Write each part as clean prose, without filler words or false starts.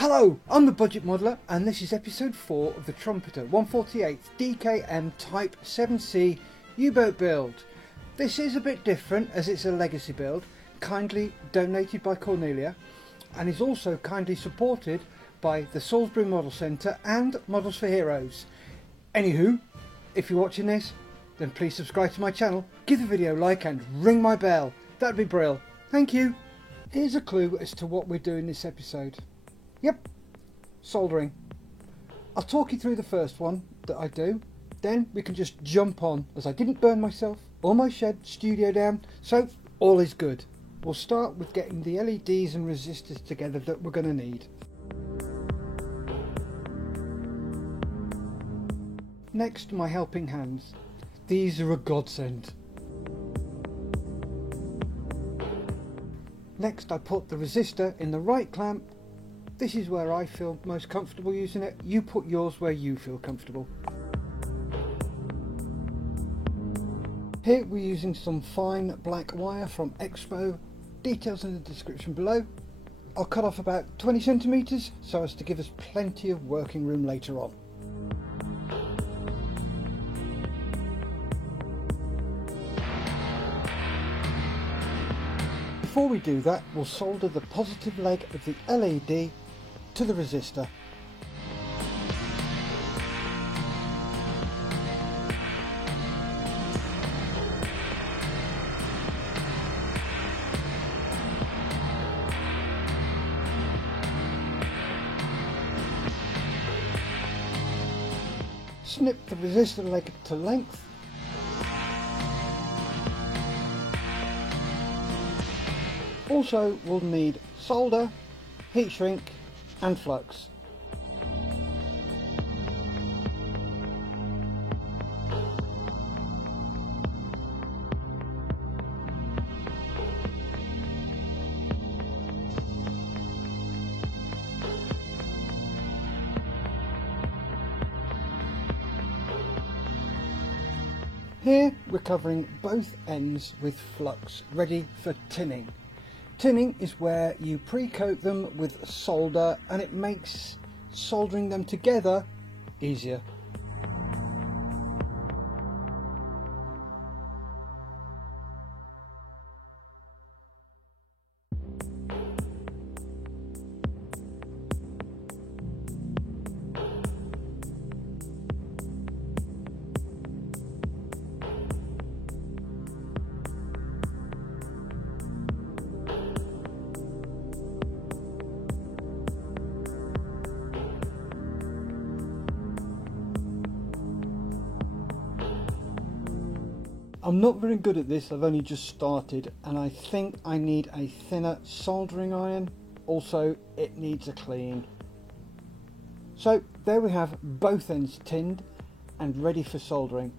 Hello, I'm the Budget Modeller and this is episode 4 of the Trumpeter 148 DKM Type 7C U-boat build. This is a bit different as it's a legacy build, kindly donated by Cornelia, and is also kindly supported by the Salisbury Model Centre and Models for Heroes. Anywho, if you're watching this, then please subscribe to my channel, give the video a like and ring my bell. That'd be brilliant. Thank you. Here's a clue as to what we're doing this episode. Yep, soldering. I'll talk you through the first one that I do, then we can just jump on, as I didn't burn myself or my shed studio down, so all is good. We'll start with getting the LEDs and resistors together that we're going to need. Next, my helping hands. These are a godsend. Next, I put the resistor in the right clamp. This is where I feel most comfortable using it. You put yours where you feel comfortable. Here we're using some fine black wire from Expo. Details in the description below. I'll cut off about 20 centimeters so as to give us plenty of working room later on. Before we do that, we'll solder the positive leg of the LED to the resistor. Snip the resistor leg to length. Also, we'll need solder, heat shrink and flux. Here we're covering both ends with flux, ready for tinning. Tinning is where you pre-coat them with solder and it makes soldering them together easier. I'm not very good at this, I've only just started, and I think I need a thinner soldering iron. Also, it needs a clean. So there we have both ends tinned and ready for soldering.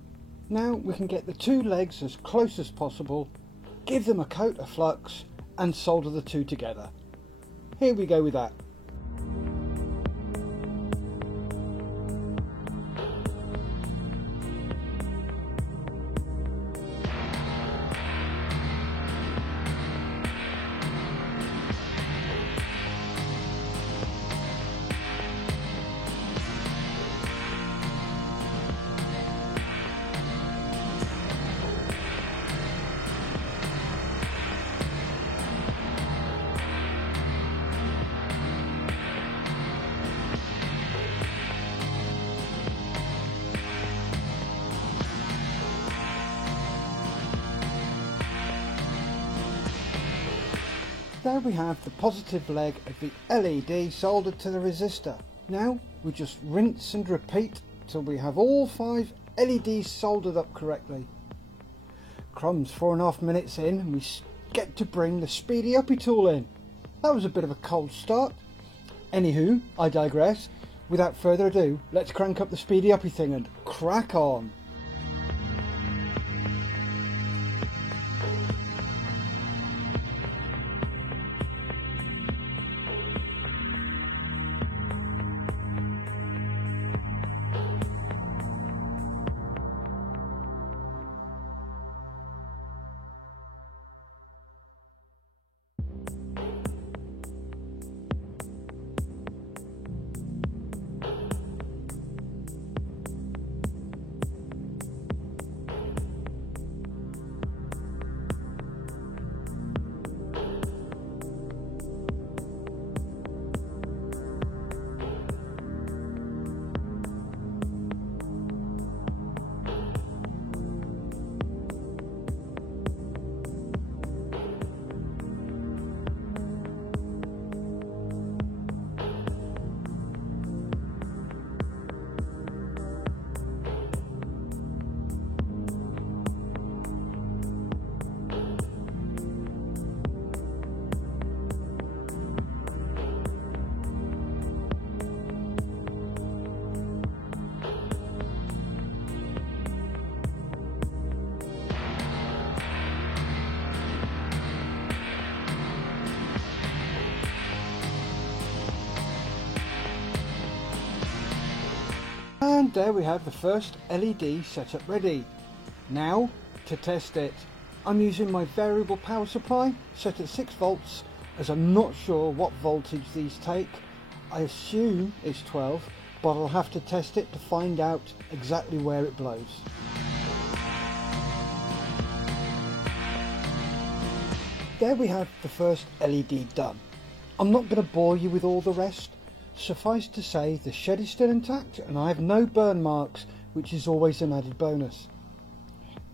Now we can get the two legs as close as possible, give them a coat of flux and solder the two together. Here we go with that. There we have the positive leg of the LED soldered to the resistor. Now we just rinse and repeat till we have all 5 LEDs soldered up correctly. Crumbs, 4.5 minutes in and we get to bring the Speedy Uppy tool in. That was a bit of a cold start. Anywho, I digress. Without further ado, let's crank up the Speedy Uppy thing and crack on. And there we have the first LED setup ready. Now to test it. I'm using my variable power supply set at 6 volts as I'm not sure what voltage these take. I assume it's 12, but I'll have to test it to find out exactly where it blows. There we have the first LED done. I'm not going to bore you with all the rest. Suffice to say the shed is still intact and I have no burn marks, which is always an added bonus.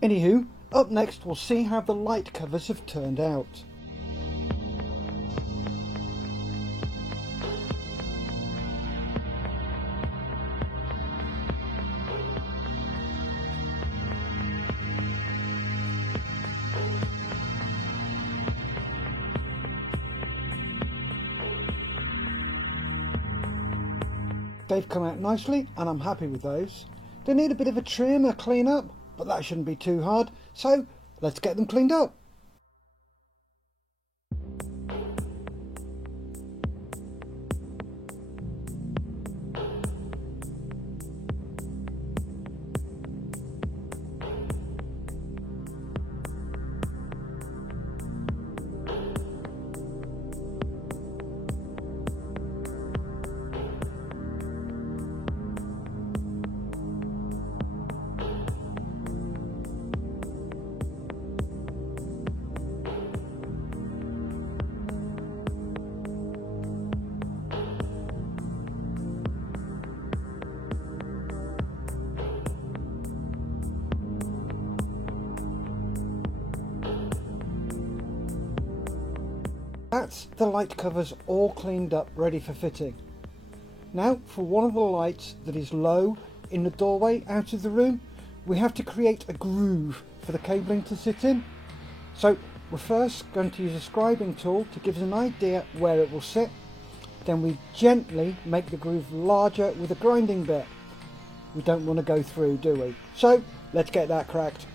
Anywho, up next we'll see how the light covers have turned out. They've come out nicely and I'm happy with those. They need a bit of a trim, a clean up, but that shouldn't be too hard, so let's get them cleaned up. That's the light covers all cleaned up, ready for fitting. Now for one of the lights that is low in the doorway out of the room, we have to create a groove for the cabling to sit in. So we're first going to use a scribing tool to give us an idea where it will sit. Then we gently make the groove larger with a grinding bit. We don't want to go through, do we? So let's get that cracked.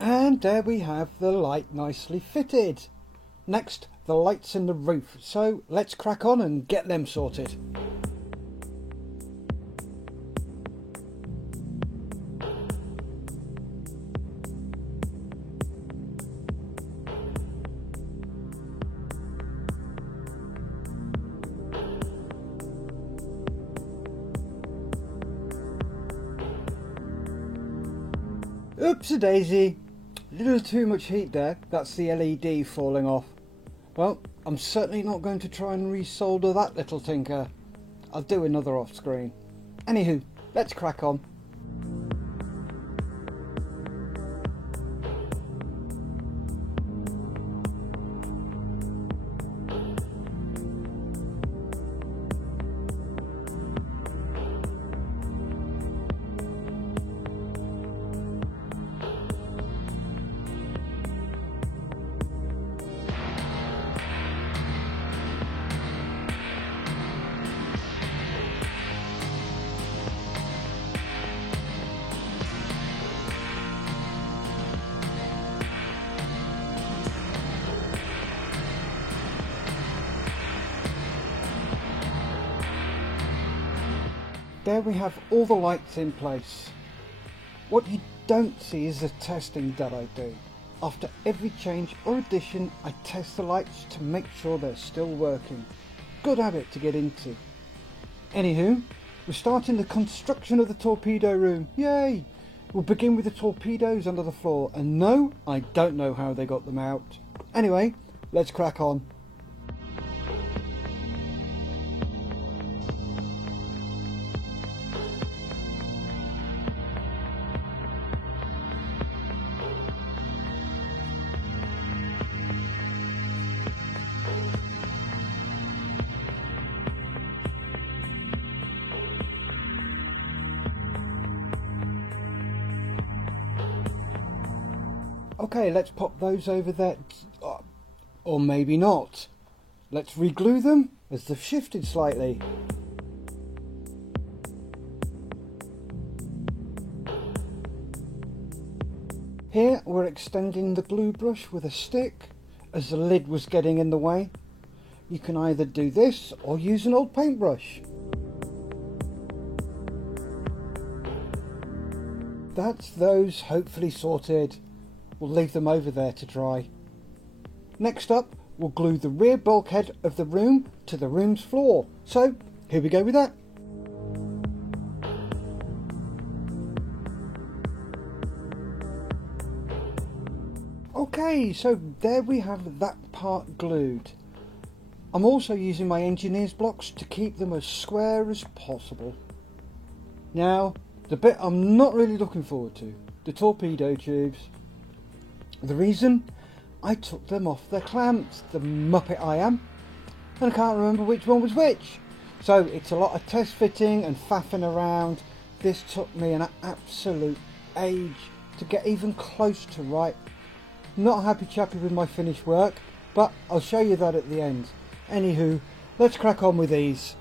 And there we have the light nicely fitted. Next, the lights in the roof, so let's crack on and get them sorted. Oopsie daisy, a little too much heat there, that's the LED falling off. Well, I'm certainly not going to try and resolder that little tinker. I'll do another off screen. Anywho, let's crack on. There we have all the lights in place. What you don't see is the testing that I do. After every change or addition, I test the lights to make sure they're still working. Good habit to get into. Anywho, we're starting the construction of the torpedo room. Yay! We'll begin with the torpedoes under the floor, and no, I don't know how they got them out. Anyway, let's crack on. Okay, let's pop those over there, or maybe not. Let's reglue them as they've shifted slightly. Here we're extending the glue brush with a stick as the lid was getting in the way. You can either do this or use an old paintbrush. That's those hopefully sorted. We'll leave them over there to dry. Next up, we'll glue the rear bulkhead of the room to the room's floor. So, here we go with that. Okay, so there we have that part glued. I'm also using my engineer's blocks to keep them as square as possible. Now, the bit I'm not really looking forward to, the torpedo tubes. The reason? I took them off their clamps, the muppet I am, and I can't remember which one was which. So it's a lot of test fitting and faffing around. This took me an absolute age to get even close to right. Not a happy chappy with my finished work, but I'll show you that at the end. Anywho, let's crack on with these.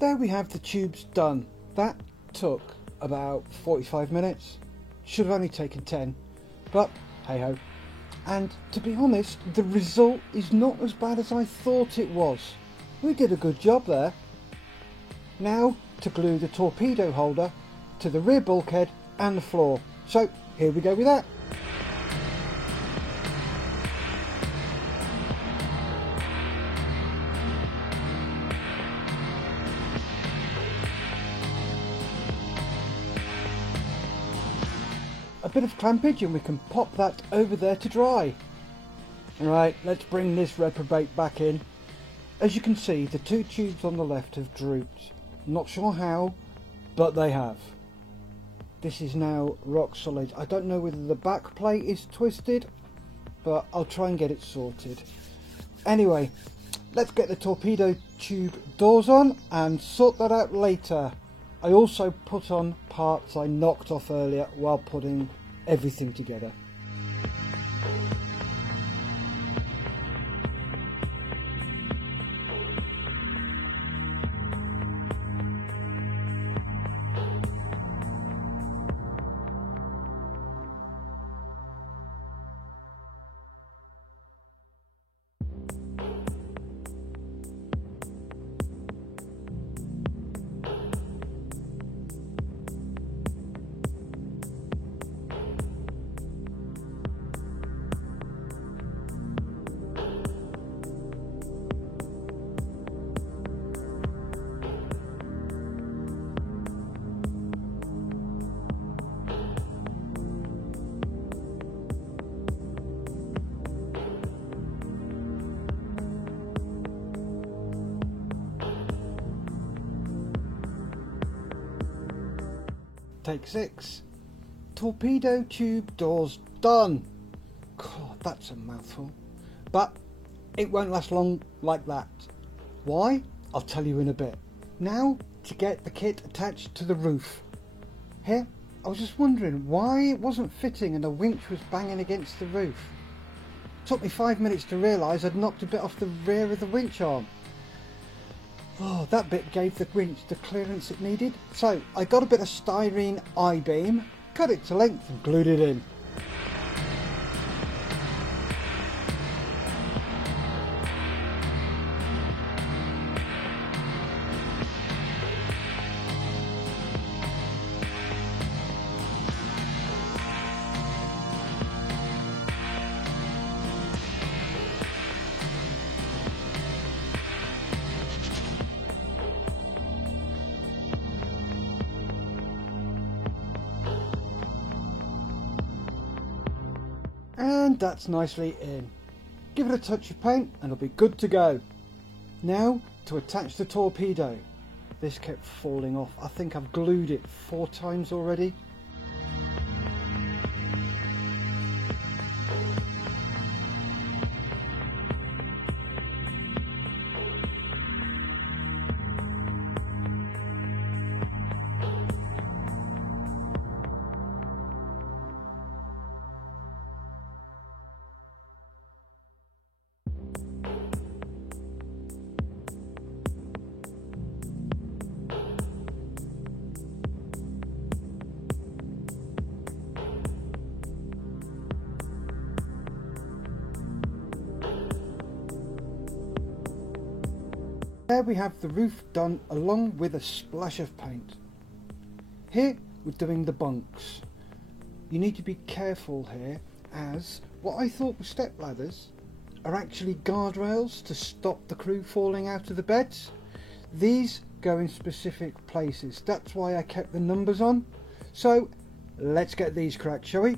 There we have the tubes done. That took about 45 minutes. Should have only taken 10, but hey ho. And to be honest, the result is not as bad as I thought it was. We did a good job there. Now to glue the torpedo holder to the rear bulkhead and the floor. So here we go with that. A bit of clampage and we can pop that over there to dry. Alright, let's bring this reprobate back in. As you can see, the two tubes on the left have drooped. Not sure how, but they have. This is now rock solid. I don't know whether the back plate is twisted, but I'll try and get it sorted. Anyway, let's get the torpedo tube doors on and sort that out later. I also put on parts I knocked off earlier while putting everything together. Take 6. Torpedo tube doors done. God, that's a mouthful. But it won't last long like that. Why? I'll tell you in a bit. Now to get the kit attached to the roof. Here, I was just wondering why it wasn't fitting and the winch was banging against the roof. Took me 5 minutes to realise I'd knocked a bit off the rear of the winch arm. Oh, that bit gave the winch the clearance it needed. So I got a bit of styrene I-beam, cut it to length and glued it in. And that's nicely in. Give it a touch of paint and it'll be good to go. Now to attach the torpedo. This kept falling off. I think I've glued it 4 times already. There we have the roof done along with a splash of paint. Here we're doing the bunks. You need to be careful here, as what I thought were step ladders are actually guardrails to stop the crew falling out of the beds. These go in specific places, that's why I kept the numbers on. So let's get these cracked, shall we?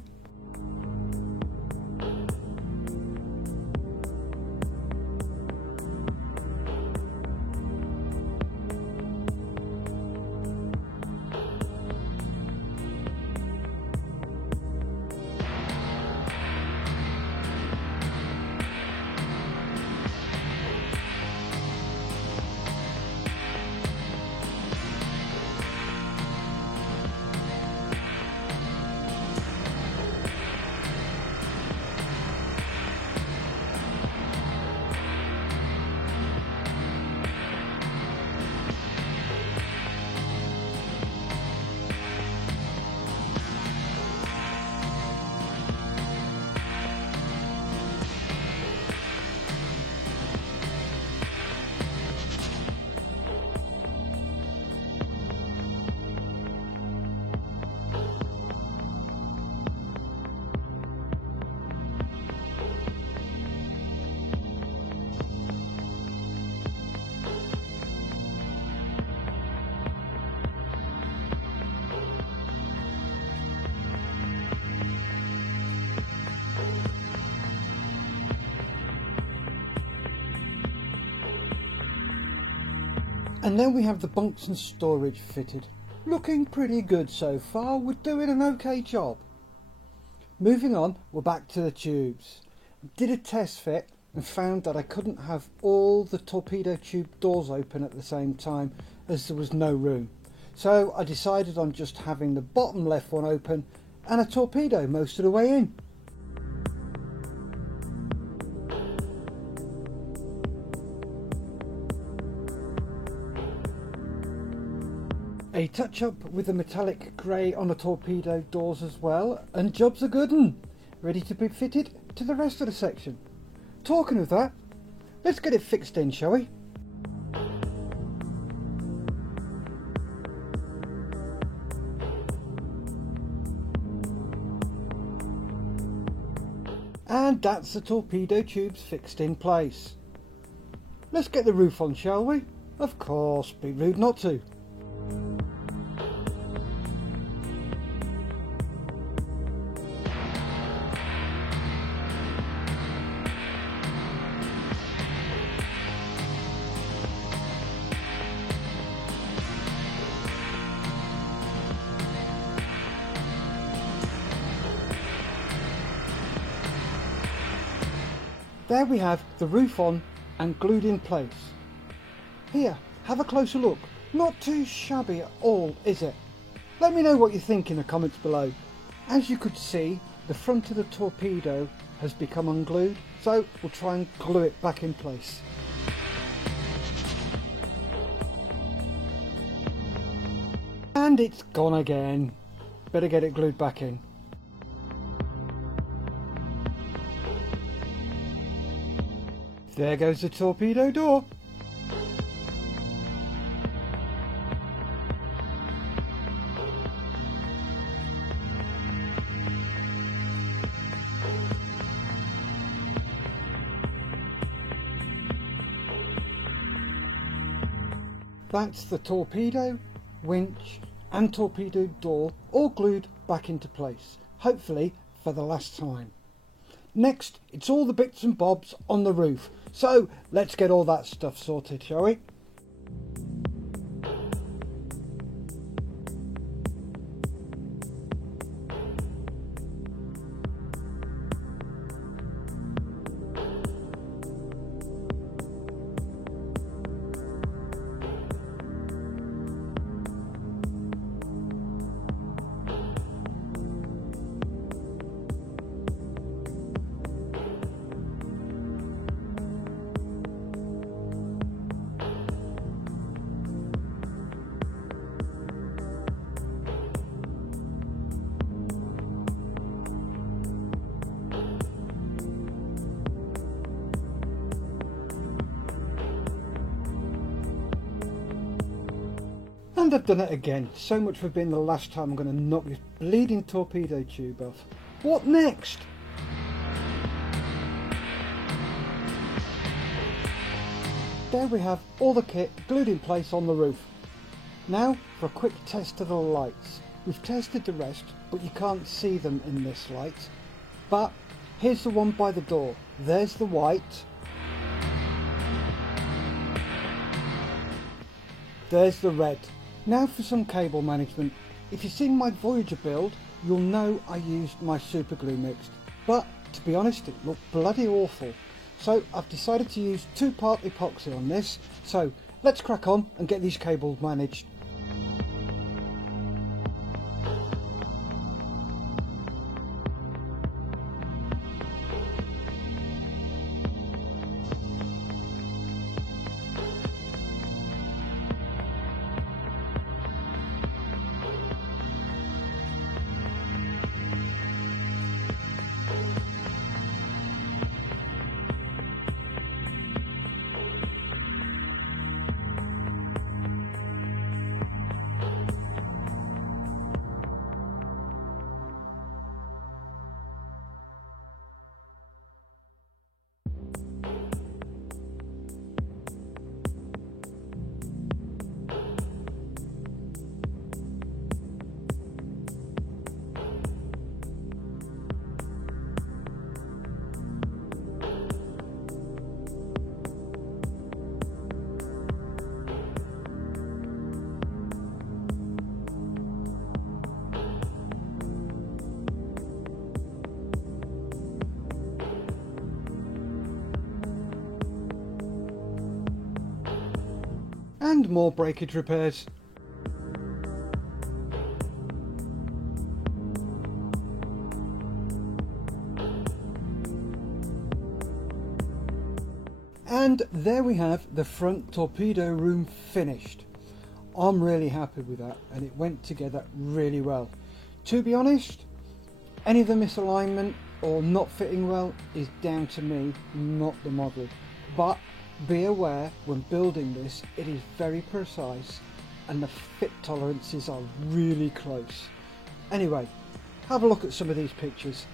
And then we have the bunks and storage fitted. Looking pretty good so far, we're doing an okay job. Moving on, we're back to the tubes. Did a test fit and found that I couldn't have all the torpedo tube doors open at the same time as there was no room. So I decided on just having the bottom left one open and a torpedo most of the way in. A touch up with the metallic grey on the torpedo doors as well, and job's a good un, ready to be fitted to the rest of the section. Talking of that, let's get it fixed in, shall we? And that's the torpedo tubes fixed in place. Let's get the roof on, shall we? Of course, be rude not to. There we have the roof on and glued in place. Here, have a closer look. Not too shabby at all, is it? Let me know what you think in the comments below. As you could see, the front of the torpedo has become unglued, so we'll try and glue it back in place. And it's gone again. Better get it glued back in. There goes the torpedo door. That's the torpedo, winch and torpedo door all glued back into place, hopefully for the last time. Next, it's all the bits and bobs on the roof, so let's get all that stuff sorted, shall we? And I've done it again. So much for being the last time I'm going to knock this bleeding torpedo tube off. What next? There we have all the kit glued in place on the roof. Now for a quick test of the lights. We've tested the rest, but you can't see them in this light. But here's the one by the door. There's the white. There's the red. Now for some cable management. If you've seen my Voyager build, you'll know I used my super glue mixed. But to be honest, it looked bloody awful. So I've decided to use 2-part epoxy on this. So let's crack on and get these cables managed. And more breakage repairs. And there we have the front torpedo room finished. I'm really happy with that, and it went together really well. To be honest, any of the misalignment or not fitting well is down to me, not the model. But be aware when building this, it is very precise and the fit tolerances are really close. Anyway, have a look at some of these pictures.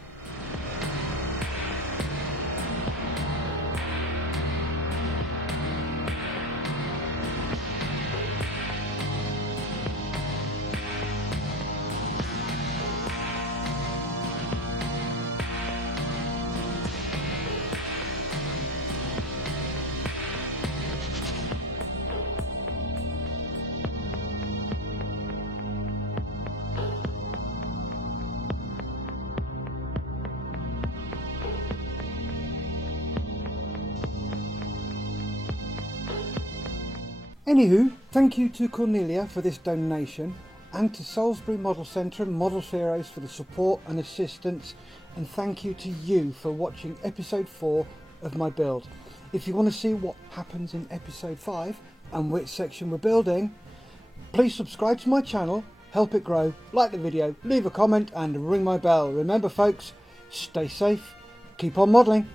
Anywho, thank you to Cornelia for this donation, and to Salisbury Model Centre and Models Heroes for the support and assistance, and thank you to you for watching episode 4 of my build. If you want to see what happens in episode 5 and which section we're building, please subscribe to my channel, help it grow, like the video, leave a comment and ring my bell. Remember folks, stay safe, keep on modelling.